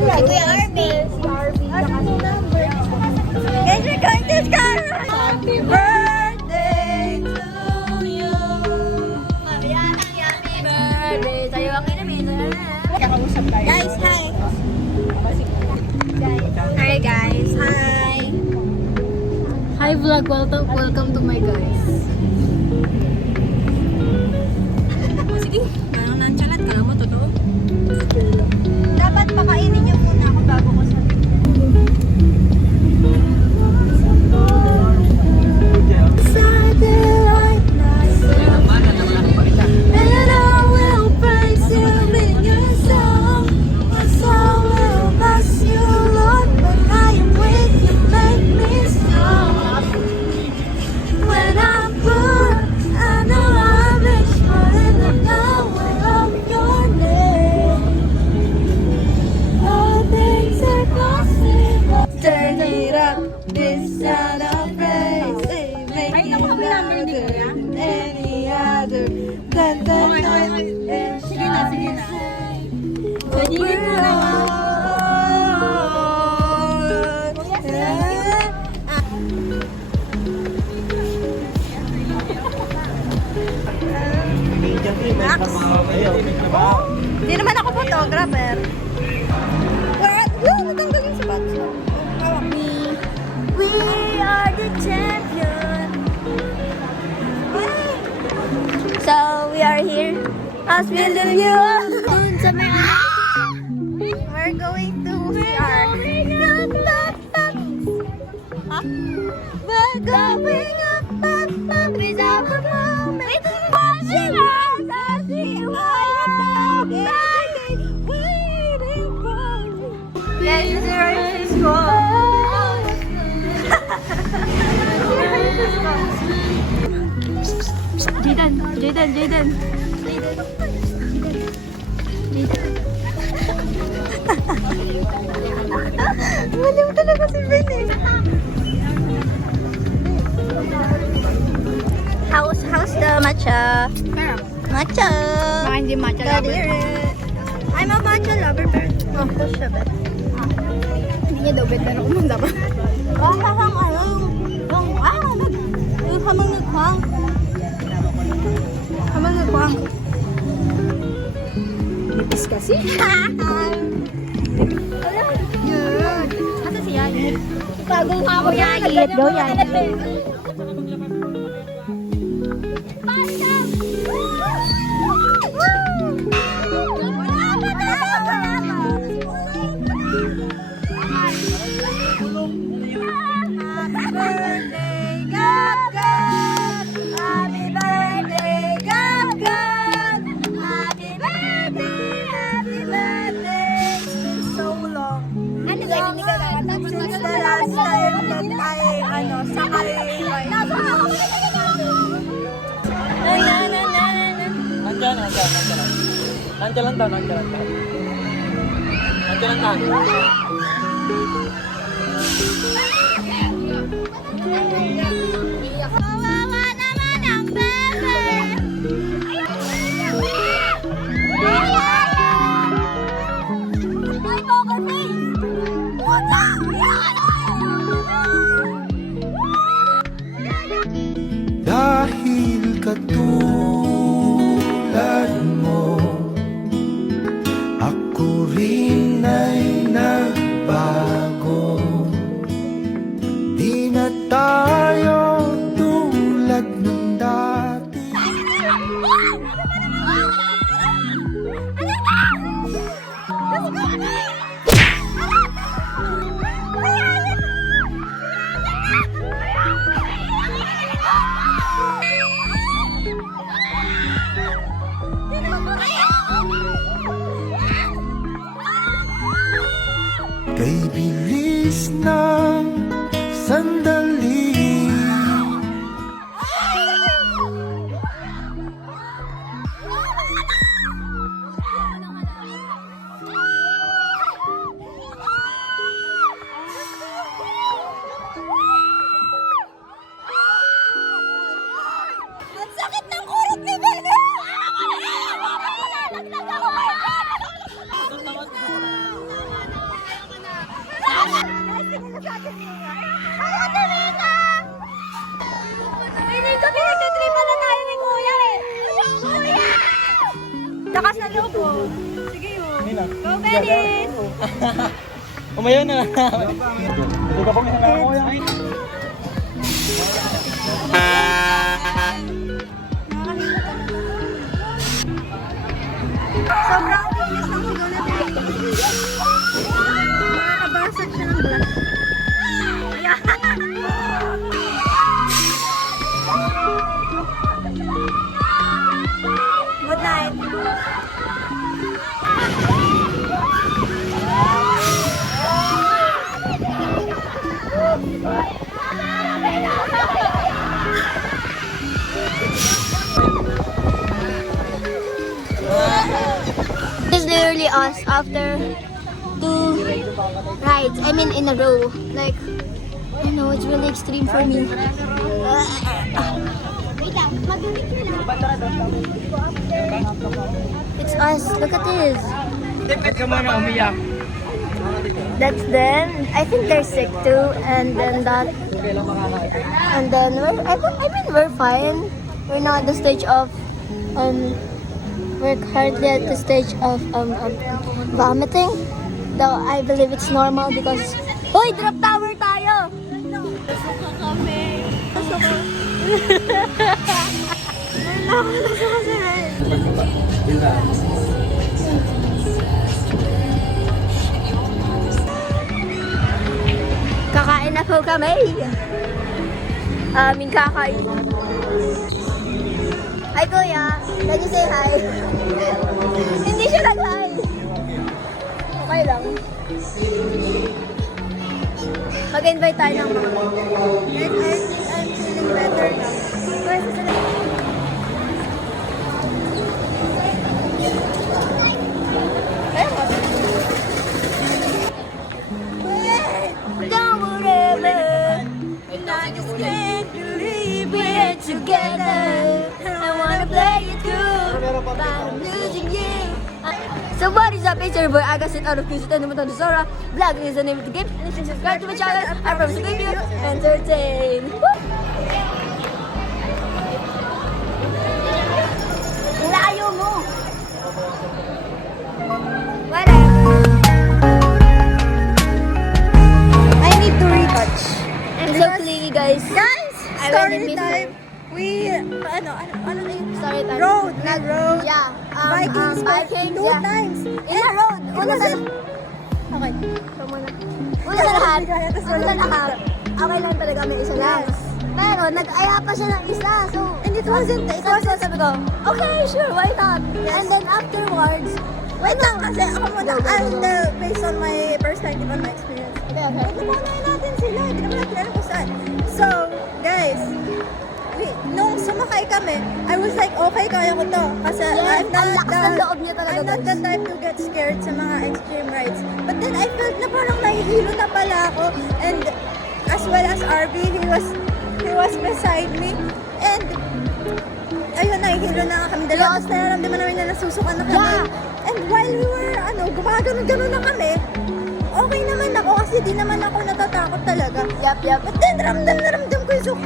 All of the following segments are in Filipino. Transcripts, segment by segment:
Kuya Arby. Guys, we're going to Scarra. Happy birthday to you. Happy birthday sa'yo ang inamin. Kakausap tayo. Guys, hi. Hi guys, hi. Hi vlog, welcome to my guys. Sige, parang nonchalant ka lang mo, totoo? Dapat pakainin niyo muna ako bago ko sabihin. Satellite night, and I will praise you in your song. My soul will bless you, Lord. When I am with you, make me strong. When I'm poor, I know I'm rich, but in the power of your name, all things are possible. Turn it up, this sound of praise. Make it louder than any other. Dun, dun, dun. Sige na, sige na. We're Hindi naman ako photographer. Natanggal yung sapatos ko. We are the champion. So, we are here. Hospital you all. We're going to CR. Huh? We're going up, without a moment. Waiting for you. Yes, there is Jayden. Maliw talaga si Ben eh. How's the matcha? Matcha! Hindi matcha lover. Kadiri. I'm a matcha lover, pero push siya ba? Hindi niya daw bet pero kumanda pa. Hamang ano? Yung hamang nagkwang. Hamang nagkwang. Nipis kasi. Yun. Asa si Yayit? Bagong ako Yayit, go Yayit. Nandiyan lang tayo. Kawawa naman ang bebe. My poker face. Puta! Dahil katulad mo, ako rin ay nagbago. Di na tayo tulad ng dati. Kay bilis ng sandali, Ang sakit ng kurot ni Bene! lang. Go, Benis! Umayaw na. Ito ka pong hinanako yan. Sobrang tinis ng sigaw na tinis. Nakakabasag siya ng blush. Good night. This is literally us after 2 rides. I mean in a row. Like, I don't know, it's really extreme for me. It's us. Look at this. Ba't ka muna umiyak? That's them. I think they're sick too. And then that. And then we're fine. We're not at the stage of we're currently at the stage of vomiting. Though I believe it's normal because hoy, drop tower tayo. Nasuka kami. Nasuka. Kakain na po kami. Aming kakain. Hi kuya, can you say hi? Hindi siya nag-hi. Okay lang. Mag-invite tayo ng mga. Guys, I think I'm feeling better now. Guys, sila. Don't worry, I just can't believe we're together. I wanna play it cool, but I'm losing you. So what is up, it's your boy Agasit out of Music and Naman Sora. Vlog is the name of the game. And if you subscribe to my channel, I promise to keep you entertained. Layo mo! Whatever. I need to retouch. I'm so clingy, guys. Guys, I story really miss time. We, ano na yun? Sorry, time. Road, nag-road. Yeah. Vikings, Vikings, two yeah. times. In a road. Una sa... Okay. So, una sa lahat. Una sa lahat. Okay lang talaga, may isa lang. Yes. Pero, nag-aya pa siya ng isa. So, And it wasn't, sabi ko, okay, sure, why not? Yes. And then afterwards, wait lang kasi ako muna, based on my perspective on my experience. okay, okay. Napanayin natin sila, hindi naman natin alam kung saan. So, guys, nung sumakay kami, I was like, okay, kaya ko to. Kasi Yes, I'm not ang lakas ng loob niya talaga, I'm not the guys. type to get scared sa mga extreme rides. But then I felt na parang nahihilo na pala ako. And as well as RB, he was beside me. And ayun, nahihilo na nga kami dalawa. Tapos nararamdaman namin na nasusukan na kami. Yeah. And while we were, gumaganon-ganon na kami, okay naman ako kasi di naman ako natatakot talaga. Yup. But then, ramdam na ramdam ko yung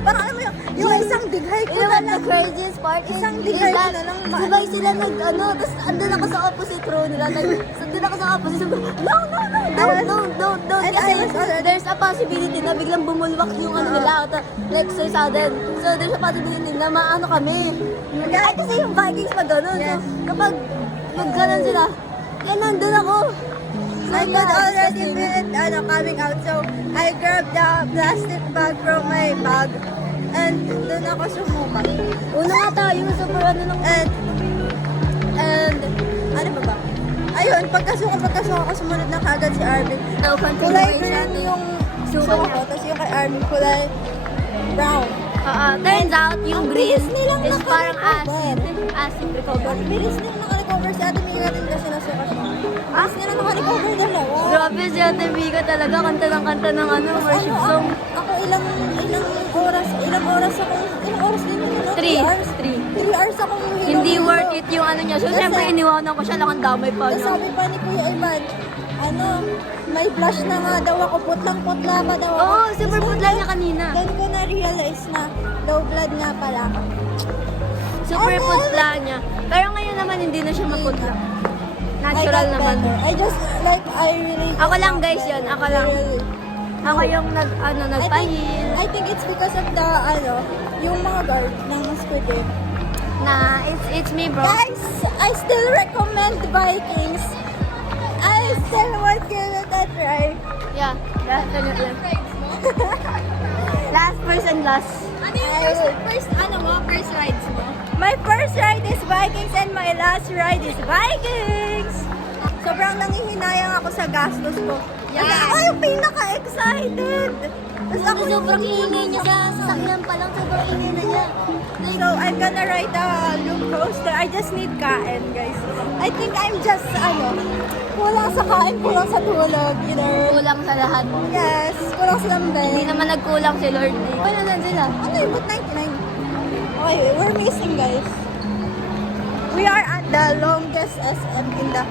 parang alam mo yung isang dighay ko You know na what the lang. craziest part is? Isang is digay that na lang, sabay sila tapos andun ako sa opposite row nila. Andun ako sa opposite row. No, don't. And Kasi I was already- there's a possibility na biglang bumulwak yung ano nila. Like, so sudden. So, there's a possibility na maano kami. Ay, kasi yung Vikings pag ganun. Yes. So, kapag magganon sila, yan, nandun ako. So, I could yeah, already disgusting. feel it coming out. So, I grabbed the plastic bag from my bag. And doon ako sumuka. Una nga tayo, super ano nung... And, ano ba ba? Ayun, pagkasuka ako, sumunod na kagad si Arvin. So, Kulay continuation green yung Suka suka niya. ko, tapos yung kay Arvin kulay brown. Turns out, yung Ang green bilis nilang is parang naka-recover. acid recover. Bilis nila naka-recover si Ate Mia natin kasi nasuka siya. Bilis nila naka-recover din mo. Grabe si Ate Mika talaga, kanta ng kanta ng worship song. Ako ilang oras din yun, no? 3 hours. 3 hours akong Hindi hilo-hilo. worth it yung ano niya. So, Kasi- syempre, iniwanan ko siya lang ang damay pa Tapos niya. sabi pa ni Kuya Ivan, may blush na nga daw ako, putlang-putla pa daw ako. Oo, super putla niya kanina. Doon ko na-realize na low blood nga pala ako. Super putla niya. Pero ngayon naman, hindi na siya maputla. Natural got naman. better. I really Ako lang got guys better. yun, ako lang. Really. Ako yung nagpahil. I think it's because of the, yung mga guard ng Squid Game. Na, it's me bro. Guys, I still recommend Vikings. I still want to give it a try. Yeah, definitely. Last person last. Ano yung first rides mo? My first ride is Vikings and my last ride is Vikings! Sobrang nangihinayang ako sa gastos ko. Yes. Kasi ako yung pinaka-excited! Tapos ako yung Sobrang ingay niya sa sasakyan pa lang. Sobrang ingay na niya. So, I'm gonna ride the loop coaster. I just need kain, guys. I think I'm just, kulang sa kain, kulang sa tulog, either. Kulang sa lahat. Yes, kulang sa Hindi lambay. naman nagkulang si Lord. Ano na sila? Ano yun? Ba't 99? Okay, we're missing, guys. We are at the longest SM in the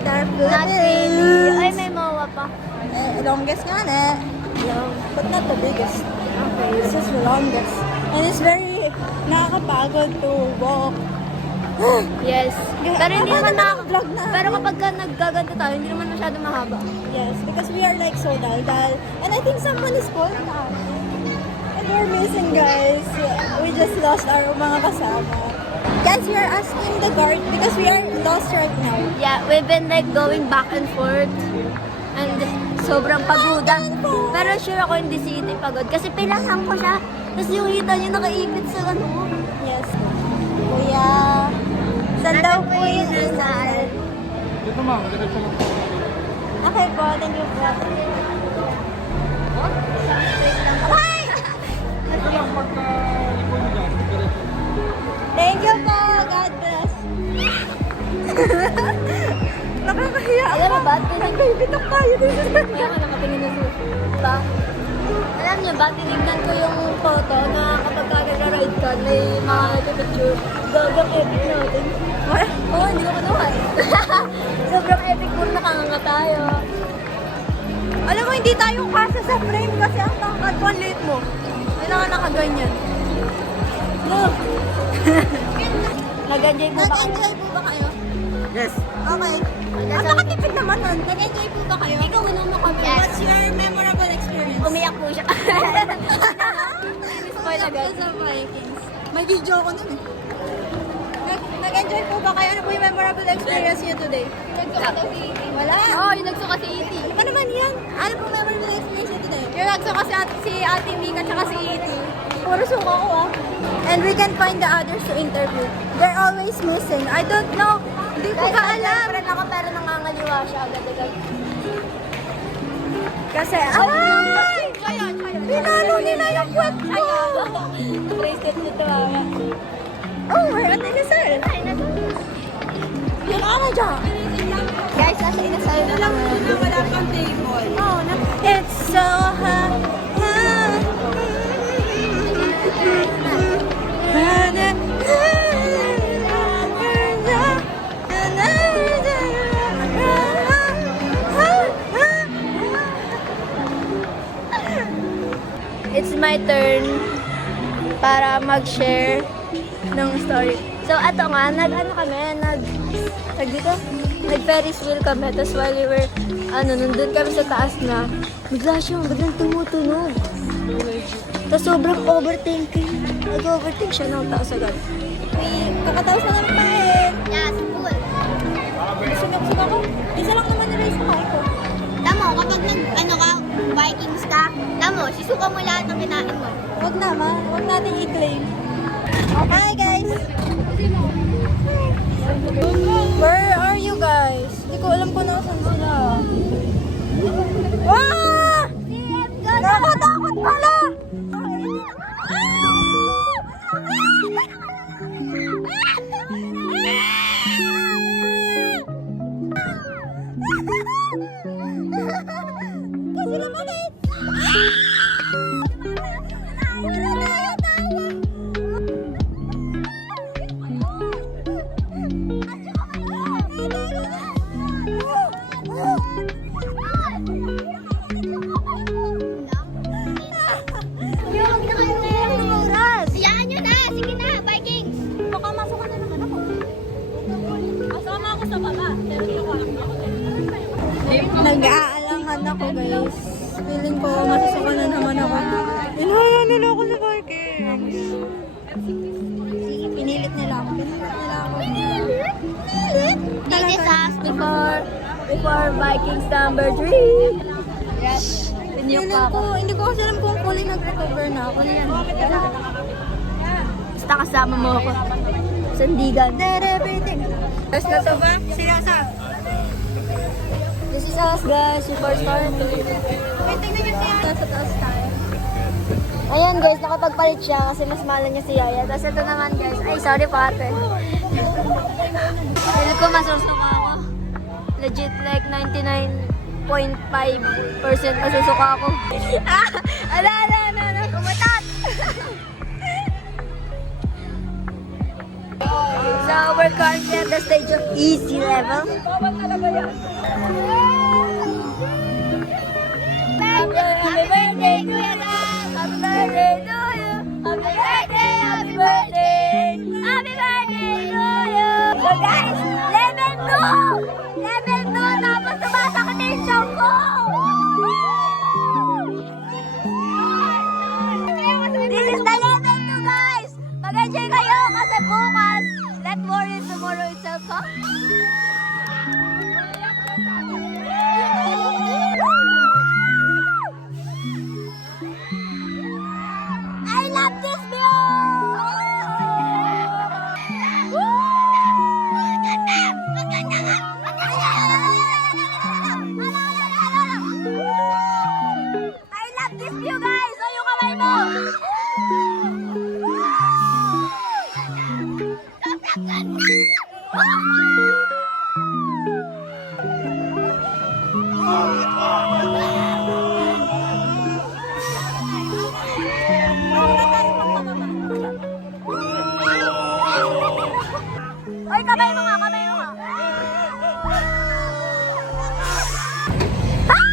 Not really. Ay, may mawa pa. longest nga na. Long. But not the biggest. Okay. This is the longest. And it's very nakakapagod to walk. Yes. Pero hindi naman vlog na. Pero kapag ka naggaganto tayo, hindi naman masyado mahaba. Yes, because we are like so dal-dal. And I think someone is calling us. And we're missing, guys. We just lost our mga kasama. Guys, we are asking the guard because we are lost right now. Yeah, we've been like going back and forth. And sobrang pagodan. Pero sure ako hindi si Iti pagod. Kasi pinasan ko siya. Tapos yung hita niya nakaipit sa ano. Yes. Kuya, saan daw po yung inal? Dito ma'am, diretso lang po. Okay po, thank you po. Ay! Ito lang pagka ikaw mo dyan, diretso. Thank you po, God bless. Nakakahiya ako. Alam mo ba? Nagbibitak tayo dito. Kaya ka nakatingin na sushi. Diba? Alam niyo ba, tinignan ko yung photo na kapag nag-ride ka, may mga picture. Gagang epic natin. Oo, hindi ko manuhan. Sobrang epic po nakanganga tayo. Alam mo, hindi tayo kasa sa frame kasi ang tangkad ko, ang liit mo. Kailangan nakaganyan. Look. Nag-enjoy po ba kayo? Nag-enjoy po ba kayo? Yes. Okay. Ang nakatipid naman nun. Nag-enjoy po ba kayo? Ikaw, unang kami. What's Yes. your memorable experience? Umiyak po siya. Spoil agad. Sa Vikings. May video ako nun eh. Nag-enjoy po ba kayo? Ano po yung memorable experience niyo today? Nagsuka si Iti. Wala. Oo, yung nagsuka si Iti. Ano ba naman yan? Ano po memorable experience niyo today? Yung nagsuka si Ate Mika tsaka si Iti. Puro suka ko ah. And we can find the others to interview. They're always missing. I don't know. Hindi ko ka alam. Friend ako pero nangangaliwa siya agad-agad. Kasi, ay! Pinalo nila yung kwet ko! Bracelet nito mama. Oh, we're at Inasal. Yung ano dyan? Guys, nasa Inasal na lang. Wala pang table. Oh, it's so hot. It's my turn para mag-share ng story. So, ato nga, nag-Ferris wheel kami. Tapos while we were, nandun kami sa taas na, bigla siyang, biglang tumutunog. Tapos sobrang overthinking. Nag-overthink siya ng taas agad. Kakataos na naman kain. Yes, cool. Sunog-sunog ako. Isa lang naman nila yung kain ko. Tamo, kapag Vikings ka, tamo, sisuka mo lahat ng kinain mo. Huwag naman. Huwag natin i-claim. Hi guys! Where are you guys? Hindi ko alam kung nasan sila. Ah! Nakatakot pala! Kasi naman eh! Hayaan nyo na! Sige na, Vikings! Baka masok na naman ako. Kasama ako sa baba. Pero hindi ako Nag-aalangan ako, guys. Feeling ko, masusuka na naman ako. Inaya nila ako sa parking. Pinilit nila ako. This is us before Vikings number 3. Yes. Feeling ko, hindi ko kasi alam kung kulay nag-recover na ako. Ano yan? Basta kasama mo ako. Sandigan. Best na to ba? Seryoso? This is us guys, superstar. Wait, tingnan niyo siya. Nasa taas tayo. Ayan guys, nakapagpalit siya kasi mas mahal niya si Yaya. Tapos ito naman guys, ay sorry po ate. Feel ko masusuka ako. Legit like 99.5% masusuka ako. Ala, kumatat! So we're currently at the stage of easy level. Happy birthday, Kuya Dad! Happy birthday to you! Happy birthday, happy birthday! Happy birthday to you! So guys, level 2! Level 2! Tapos sumasakit na yung siyang ko! This is the level 2 guys! Mag-enjoy kayo kasi bukas, let worry tomorrow itself, ha? I love this view! I love this view, guys! So, yung kamay mo! Oy, kamay mo nga, kamay mo nga. Ah!